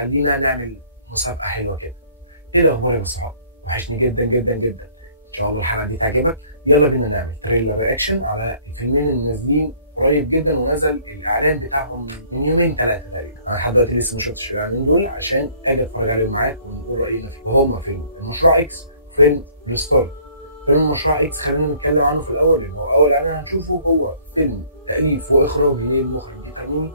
فخلينا نعمل مسابقه حلوه كده. ايه الاخبار يا صحاب؟ وحشني جدا جدا جدا. ان شاء الله الحلقه دي تعجبك. يلا بينا نعمل تريلر رياكشن على الفيلمين اللي نازلين قريب جدا، ونزل الاعلان بتاعهم من يومين ثلاثه تقريبا. انا لحد دلوقتي لسه ما شفتش الاعلانين دول عشان اجي اتفرج عليهم معاك ونقول راينا فيه. وهما فيلم المشروع اكس وفيلم ريستارت. فيلم المشروع اكس خلينا نتكلم عنه في الاول، لان هو اول اعلان هنشوفه. هو فيلم تاليف واخراج للمخرج بيتر ميمي.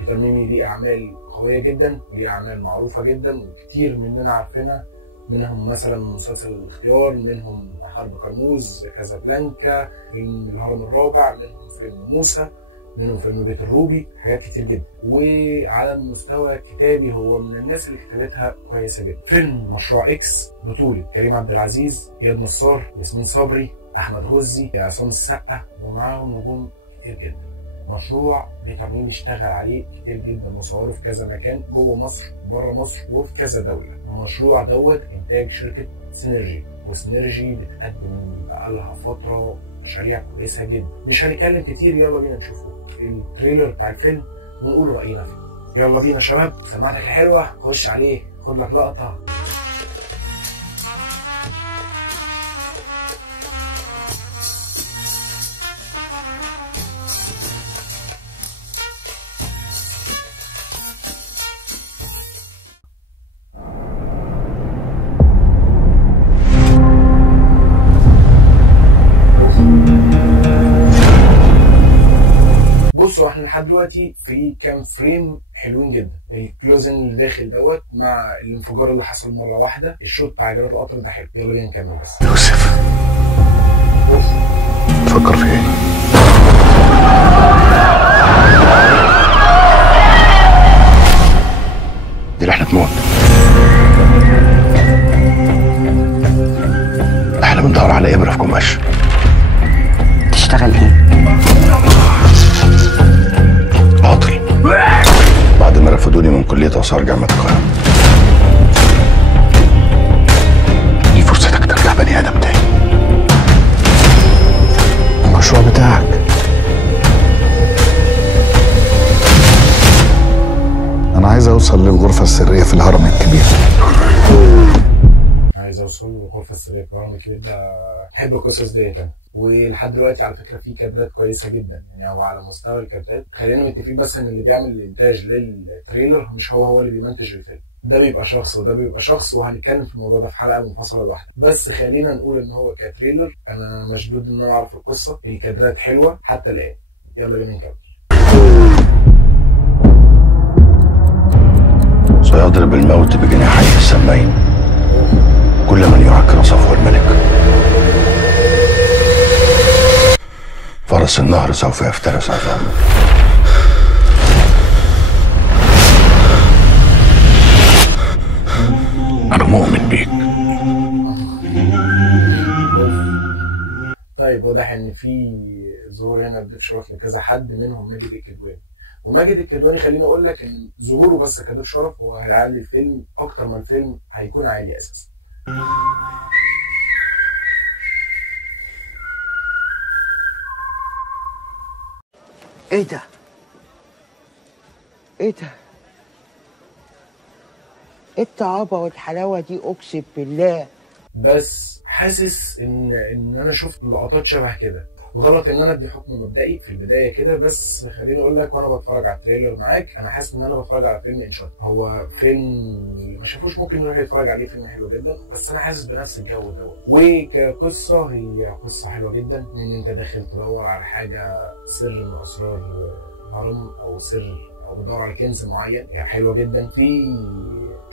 بيتر ميمي ليه اعمال قويه جدا وليه اعمال معروفه جدا وكتير مننا عارفينها، منهم مثلا مسلسل الاختيار، منهم حرب كرموز، كازابلانكا، فيلم الهرم الرابع، منهم فيلم موسى، منهم فيلم بيت الروبي، حاجات كتير جدا. وعلى المستوى الكتابي هو من الناس اللي كتابتها كويسه جدا. فيلم مشروع اكس بطولة كريم عبد العزيز، اياد نصار، ياسمين صبري، احمد غزي، عصام السقا، ومعاهم نجوم كتير جدا. مشروع بيتر ميمي اشتغل عليه كتير جدا وصوره في كذا مكان جوه مصر وبره مصر وفي كذا دوله. المشروع دوت انتاج شركه سينرجي، وسينرجي بتقدم بقالها فتره مشاريع كويسه جدا. مش هنتكلم كتير، يلا بينا نشوفه التريلر بتاع الفيلم ونقول راينا فيه. يلا بينا يا شباب، سماعتك الحلوه خش عليه خد لك لقطه. بصوا احنا لحد دلوقتي في كام فريم حلوين جدا. الكلوزن اللي داخل دوت مع الانفجار اللي حصل مره واحده، الشوط بتاع عجلات القطر ده حلو. يلا بينا نكمل. بس يوسف تفكر في ايه؟ دي رحلة موت. احنا بندور على ابره في قماش. تشتغل ايه؟ باطل. بعد ما رفضوني من كلية آثار جامعة القاهرة. دي فرصتك ترجع بني آدم تاني. المشروع بتاعك أنا عايز أوصل للغرفة السرية في الهرم الكبير. عايز اوصل للغرفه السريه في الهرم الكبير ده. بحب القصص ديت انا. ولحد دلوقتي على فكره في كادرات كويسه جدا، يعني هو على مستوى الكادرات خلينا متفقين بس ان اللي بيعمل الانتاج للتريلر مش هو اللي بيمنتج الفيلم. ده بيبقى شخص وده بيبقى شخص، وهنتكلم في الموضوع ده في حلقه منفصله لوحده. بس خلينا نقول ان هو كتريلر انا مشدود ان انا اعرف القصه. الكادرات حلوه حتى الان. يلا بينا نكمل. سيضرب الموت بجناحيه السمين كل من يعكر صفو الملك. فرس النهر سوف يفترس عظامه. أنا مؤمن بيك. طيب واضح ان في ظهور هنا بضيف شرف لكذا حد، منهم ماجد الكدواني. وماجد الكدواني خليني اقول لك ان ظهوره بس كضيف شرف هو هيعلي الفيلم اكتر ما الفيلم هيكون عالي اساسا. ايه ده؟ ايه ده؟ ايه الطعابة والحلاوة دي اقسم بالله. بس حاسس ان انا شفت لقطات شبه كده. وغلط ان انا ادي حكم مبدئي في البدايه كده، بس خليني اقول لك وانا بتفرج على التريلر معاك انا حاسس ان انا بتفرج على فيلم انشوت. هو فيلم اللي ما شافوش ممكن يروح يتفرج عليه، فيلم حلو جدا، بس انا حاسس بنفس الجو دوت. وكقصه هي قصه حلوه جدا، ان انت داخل تدور على حاجه سر من اسرار الهرم او سر او بتدور على كنز معين. هي حلوه جدا، في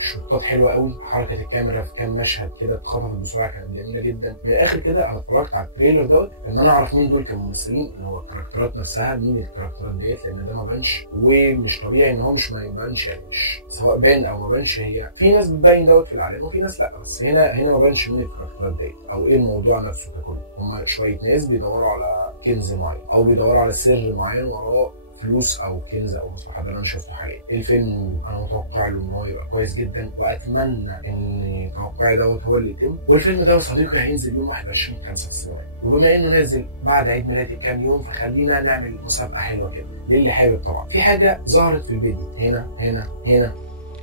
شوطات حلوه قوي، حركه الكاميرا في كام مشهد كده اتخطفت بسرعه كانت جميله جدا. من الاخر كده انا اتفرجت على التريلر دوت ان انا اعرف مين دول كممثلين، ان هو الكاركترات نفسها مين الكاركترات ديت، لان ده ما بانش ومش طبيعي ان هو مش ما يبانش، يعني مش سواء بان او ما بانش. هي في ناس بتبين دوت في الاعلان وفي ناس لا، بس هنا ما بانش مين الكاركترات ديت او ايه الموضوع نفسه ككل. هم شويه ناس بيدوروا على كنز معين او بيدوروا على سر معين وراه فلوس او كنز او مصلحه. ده اللي انا شفته حاليا. الفيلم انا متوقع له ان هو يبقى كويس جدا، واتمنى ان توقعي دوت هو اللي يتم. والفيلم ده يا صديقي هينزل يوم 21/5 في السينمات، وبما انه نازل بعد عيد ميلادي بكام يوم فخلينا نعمل مسابقه حلوه كده للي حابب. طبعا في حاجه ظهرت في الفيديو هنا هنا هنا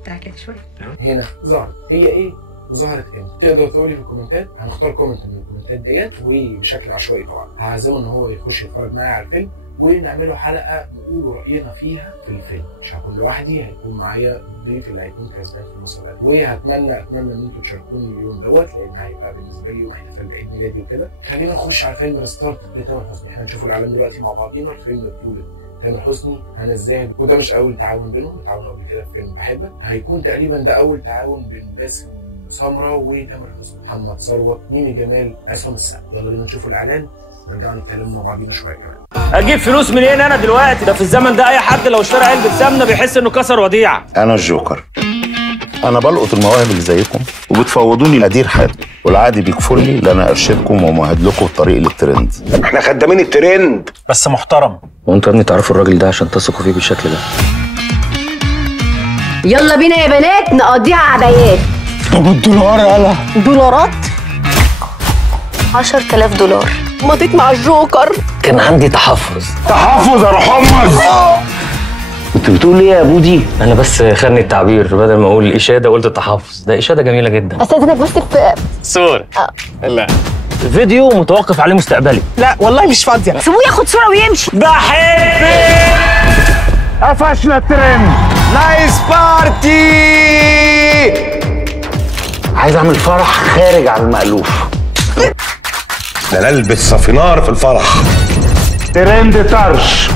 تعكس شوي. هنا ظهرت هي ايه وظهرت امتى؟ تقدر تقولي في الكومنتات. هنختار كومنت من الكومنتات ديت وبشكل عشوائي طبعا هعزمه ان هو يخش يتفرج معايا على الفيلم ونعمله حلقه نقول راينا فيها في الفيلم. مش هكون لوحدي، هيكون معايا الضيف اللي هيكون كسبان في المسابقات. واتمنى ان انتم تشاركوني اليوم دوت لان هيبقى بالنسبه لي يوم احتفال بعيد ميلادي وكده. خلينا نخش على فيلم ريستارت لتامر حسني. احنا هنشوف الاعلان دلوقتي مع بعضينا. الفيلم بطولة تامر حسني، هنا الزاهد، وده مش اول تعاون بينهم، اتعاونوا قبل كده في فيلم بحبك. هيكون تقريبا ده اول تعاون بين باسم سمرة وتامر حسني، محمد ثروت، ميمي جمال، عصام السقا. يلا بينا نشوف الاعلان نرجع نتكلم مع بعضينا شويه كمان. اجيب فلوس منين انا دلوقتي؟ ده في الزمن ده اي حد لو اشترى علبه سمنه بيحس انه كسر وديعه. انا الجوكر، انا بلقط المواهب اللي زيكم وبتفوضوني ادير حالي، والعادي بيكفر لي ان انا ارشدكم ومهد لكم الطريق للترند. احنا خدامين الترند بس محترم. وانتوا يا ابني تعرفوا الراجل ده عشان تثقوا فيه بالشكل ده؟ يلا بينا يا بنات نقضيها عبايات. طب الدولار يالا. دولارات 10,000 دولار. مضيت مع الجوكر. كان عندي تحفظ تحفظ يا رحمز. كنت بتقول ايه يا بودي؟ انا بس خدني التعبير، بدل ما اقول اشاده قلت تحفظ. ده اشاده جميله جدا. استاذنك بس في صور. لا فيديو متوقف عليه مستقبلي. لا والله مش فاضيه. سيبوه ياخد صوره ويمشي. بحبك. قفشنا الترند. نايس بارتي. عايز اعمل فرح خارج عن المألوف. ده نلبس صافينار في الفرح. ترند طرش.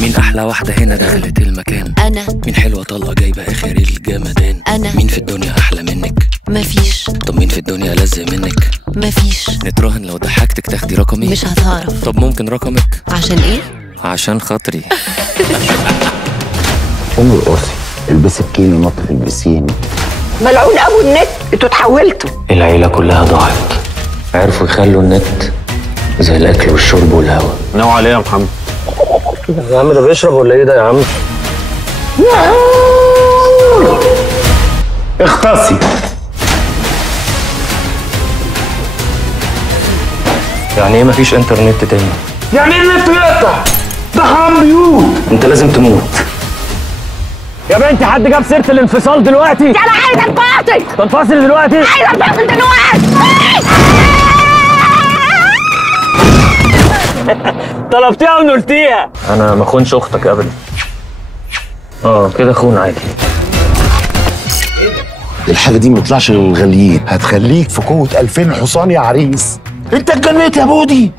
مين احلى واحده هنا دخلت المكان؟ انا. مين حلوه طلقه جايبه اخر الجمدان؟ انا. مين في الدنيا احلى منك؟ مفيش. طب مين في الدنيا ألذ منك؟ مفيش. نتراهن لو ضحكتك تاخدي رقمي؟ مش هتعرف. طب ممكن رقمك؟ عشان ايه؟ عشان خاطري. قومي ارقصي، البسي بكيني نط في البسين. ملعون ابو النت، انتوا اتحولتوا. العيله كلها ضاعت، عرفوا يخلوا النت زي الاكل والشرب والهوا. ناوي عليه يا محمد؟ يا عم ده بيشرب ولا ايه ده يا عم؟ اختصي. يعني ايه مفيش انترنت تاني؟ يعني ايه النت يقطع؟ ده حرام بيوت. انت لازم تموت. يا بنتي حد جاب سيره الانفصال دلوقتي؟ انا عايزه انفصل. تنفصل دلوقتي؟ عايزه انفصل دلوقتي. طلبتيها ونلتيها. انا ما اخونش اختك ابدا. كده اخون عادي. الحاجه دي ما تطلعش للغاليين، هتخليك في قوه 2000 حصان يا عريس. انت اتجنيت يا بودي.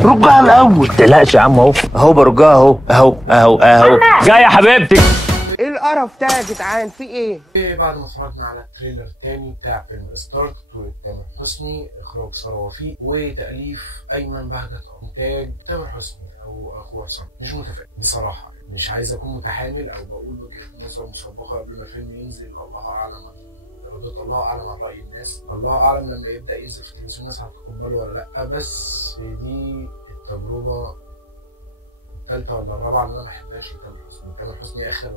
رجها الاول. ما تقلقش يا عم، اهو برجها اهو. جاي يا حبيبتي. ايه القرف ده يا جدعان؟ في ايه؟ بعد ما اتفرجنا على التريلر الثاني بتاع فيلم ريستارت بطولة تامر حسني، اخراج سارة وفيق، وتأليف ايمن بهجت، انتاج تامر حسني او اخوه عصام. مش متفائل بصراحة، مش عايز اكون متحامل او بقول وجهة نظر مسبقة قبل ما الفيلم ينزل. الله اعلم ردت، الله اعلم عن رأي الناس، الله اعلم لما يبدأ ينزل في التلفزيون الناس هتقبله ولا لا. بس دي التجربة الثالثة ولا الرابعة اللي انا ما بحبهاش لتامر حسني. تامر حسني اخر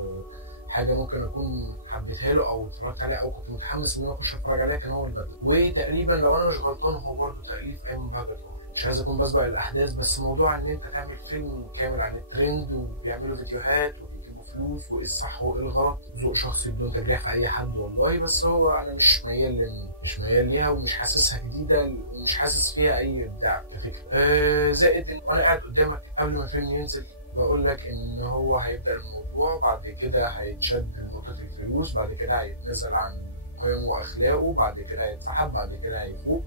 حاجه ممكن اكون حبيتها له او اتفرجت عليها او كنت متحمس ان انا اخش اتفرج عليها كان هو البدله. وتقريبا لو انا مش غلطان هو برضه تاليف ايمن بهجت. مش عايز اكون بسبق الاحداث، بس موضوع ان انت تعمل فيلم كامل عن الترند وبيعملوا فيديوهات وبيجيبوا فلوس وايه الصح وايه الغلط، ذوق شخصي بدون تجريح في اي حد والله. بس هو انا مش ميال ليها ومش حاسسها جديده ومش حاسس فيها اي ابداع كفكره. زائد ان وانا قاعد قدامك قبل ما الفيلم ينزل بقول لك ان هو هيبدا الموضوع، بعد كده هيتشد لنقطه الفلوس، بعد كده هيتنزل عن قيمه واخلاقه، بعد كده هيتسحب، بعد كده هيفوق،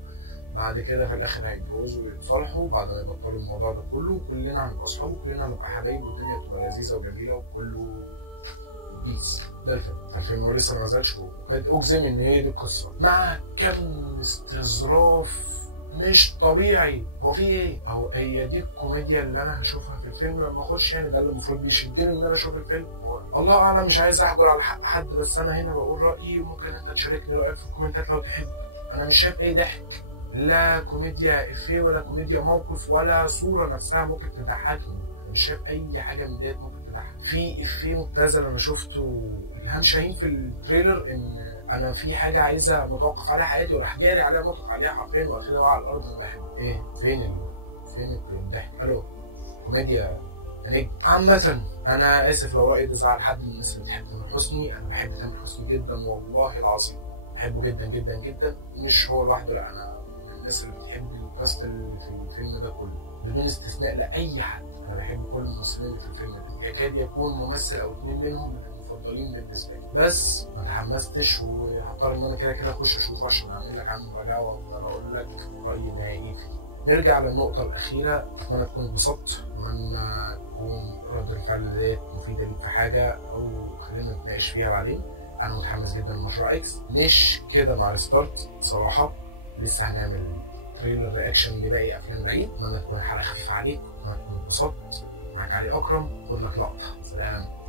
بعد كده في الاخر هيتجوزوا ويتصالحوا، بعد ما يبطلوا الموضوع ده كله كلنا هنبقى اصحاب وكلنا هنبقى حبايب والدنيا تبقى لذيذه وجميله وكله بيس. ده الفيلم. فالفيلم هو لسه ما نزلش وقد اجزم ان هي دي القصه مع كم استظراف مش طبيعي. هو في ايه؟ هي دي الكوميديا اللي انا هشوفها في الفيلم لما اخش، يعني ده اللي المفروض بيشدني ان انا اشوف الفيلم. الله اعلم، مش عايز احجر على حق حد، بس انا هنا بقول رايي وممكن انت تشاركني رايك في الكومنتات لو تحب. انا مش شايف اي ضحك، لا كوميديا افيه ولا كوميديا موقف ولا صوره نفسها ممكن تضحكني. مش شايف اي حاجه من ديت ممكن تضحك. في افيه مبتذل انا شفته الهام شاهين في التريلر، ان انا في حاجه عايزه متوقف عليها حياتي وراح جاري عليها نطق عليها حرفيا واخدها على الارض. انا بحب ايه؟ فين الضحك؟ الو كوميديا يا نجم. عامة انا اسف لو رايي ده زعل حد من الناس اللي بتحب تامر حسني. انا بحب تامر حسني جدا والله العظيم، بحبه جدا جدا جدا، مش هو لوحده، لا انا من الناس اللي بتحب الكاست اللي في الفيلم ده كله بدون استثناء لاي حد. انا بحب كل الممثلين اللي في الفيلم ده، يكاد يكون ممثل او اتنين منهم المفضلين بالنسبه لي، بس ما تحمستش وهضطر ان انا كده كده اخش اشوفه عشان اعمل لك عنه مراجعه وافضل اقول لك رايي النهائي فيه. نرجع للنقطة الأخيرة، أتمنى تكون اتبسطت، أتمنى تكون رد الفعل ديت مفيدة ليك في حاجة أو خلينا نتناقش فيها بعدين. أنا متحمس جدا لمشروع إكس، مش كده مع ريستارت صراحة، لسه هنعمل تريلر رياكشن لباقي أفلام العيد. أتمنى تكون الحلقة خفيفة عليك، أتمنى تكون اتبسطت. معاك علي أكرم، خد لك لقطة، سلام.